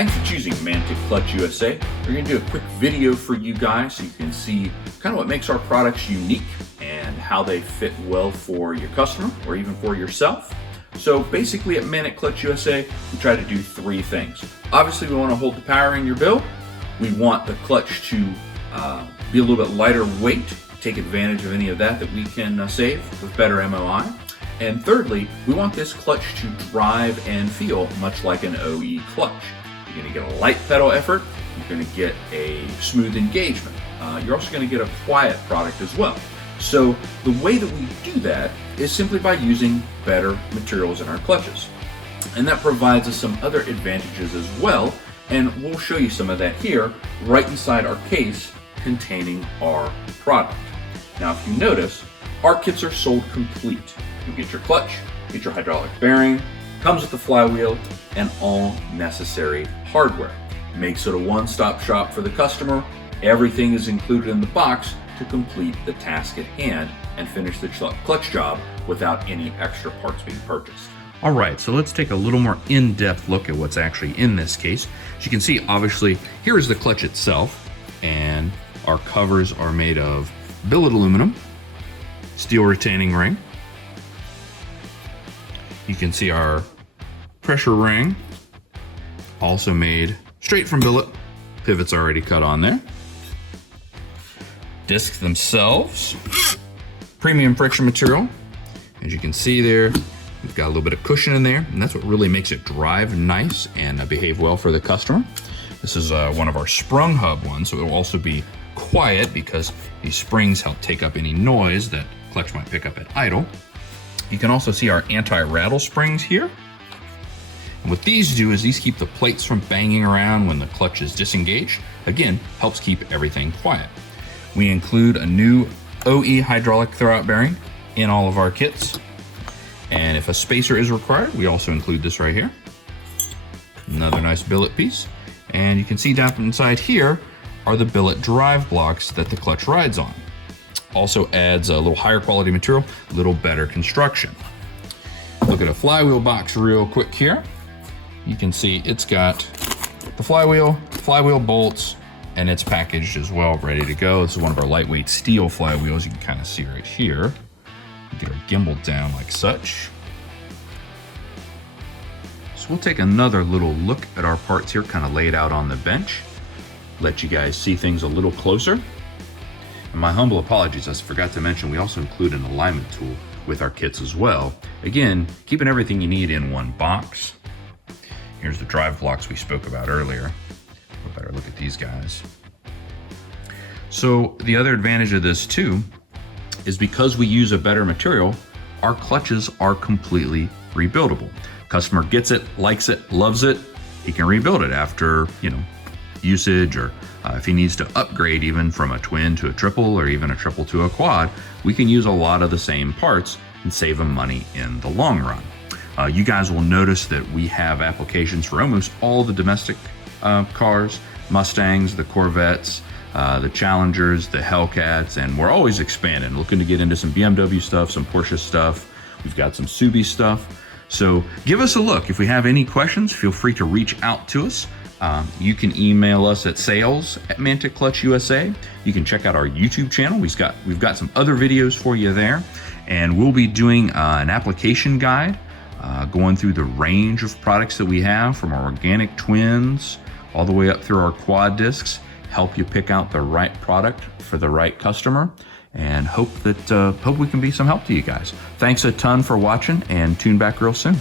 Thanks for choosing Mantic Clutch USA. We're going to do a quick video for you guys so you can see kind of what makes our products unique and how they fit well for your customer or even for yourself. So basically at Mantic Clutch USA, we try to do three things. Obviously, we want to hold the power in your build. We want the clutch to be a little bit lighter weight, take advantage of any of that we can save with better MOI. And thirdly, we want this clutch to drive and feel much like an OE clutch. You're going to get a light pedal effort, you're going to get a smooth engagement. You're also going to get a quiet product as well. So the way that we do that is simply by using better materials in our clutches. And that provides us some other advantages as well, and we'll show you some of that here right inside our case containing our product. Now if you notice, our kits are sold complete. You get your clutch, get your hydraulic bearing, comes with the flywheel, and all necessary hardware. Makes it a one-stop shop for the customer. Everything is included in the box to complete the task at hand and finish the clutch job without any extra parts being purchased. All right, so let's take a little more in-depth look at what's actually in this case. As you can see, obviously, here is the clutch itself, and our covers are made of billet aluminum, steel retaining ring. You can see our pressure ring, also made straight from billet. Pivots already cut on there. Discs themselves, premium friction material. As you can see there, we've got a little bit of cushion in there, and that's what really makes it drive nice and behave well for the customer. This is one of our sprung hub ones, so it will also be quiet because these springs help take up any noise that clutch might pick up at idle. You can also see our anti-rattle springs here. And what these do is these keep the plates from banging around when the clutch is disengaged. Again, helps keep everything quiet. We include a new OE hydraulic throwout bearing in all of our kits. And if a spacer is required, we also include this right here. Another nice billet piece. And you can see down inside here are the billet drive blocks that the clutch rides on. Also adds a little higher quality material, a little better construction. Look at a flywheel box real quick here. You can see it's got the flywheel bolts, and it's packaged as well, ready to go. This is one of our lightweight steel flywheels. You can kind of see right here. Get our gimbal down like such. So we'll take another little look at our parts here, kind of laid out on the bench. Let you guys see things a little closer. And my humble apologies, I forgot to mention, we also include an alignment tool with our kits as well. Again, keeping everything you need in one box. Here's the drive blocks we spoke about earlier. A better look at these guys. So the other advantage of this too is because we use a better material, our clutches are completely rebuildable. Customer gets it, likes it, loves it, he can rebuild it after, usage, or if he needs to upgrade even from a twin to a triple or even a triple to a quad, we can use a lot of the same parts and save him money in the long run. You guys will notice that we have applications for almost all the domestic cars, Mustangs, the Corvettes, the Challengers, the Hellcats, and we're always expanding, looking to get into some BMW stuff, some Porsche stuff. We've got some Subi stuff. So give us a look. If we have any questions, feel free to reach out to us. You can email us at sales@Mantic Clutch USA. You can check out our YouTube channel. We've got some other videos for you there, and we'll be doing an application guide going through the range of products that we have, from our organic twins all the way up through our quad discs. Help you pick out the right product for the right customer, and hope we can be some help to you guys. Thanks a ton for watching, and tune back real soon.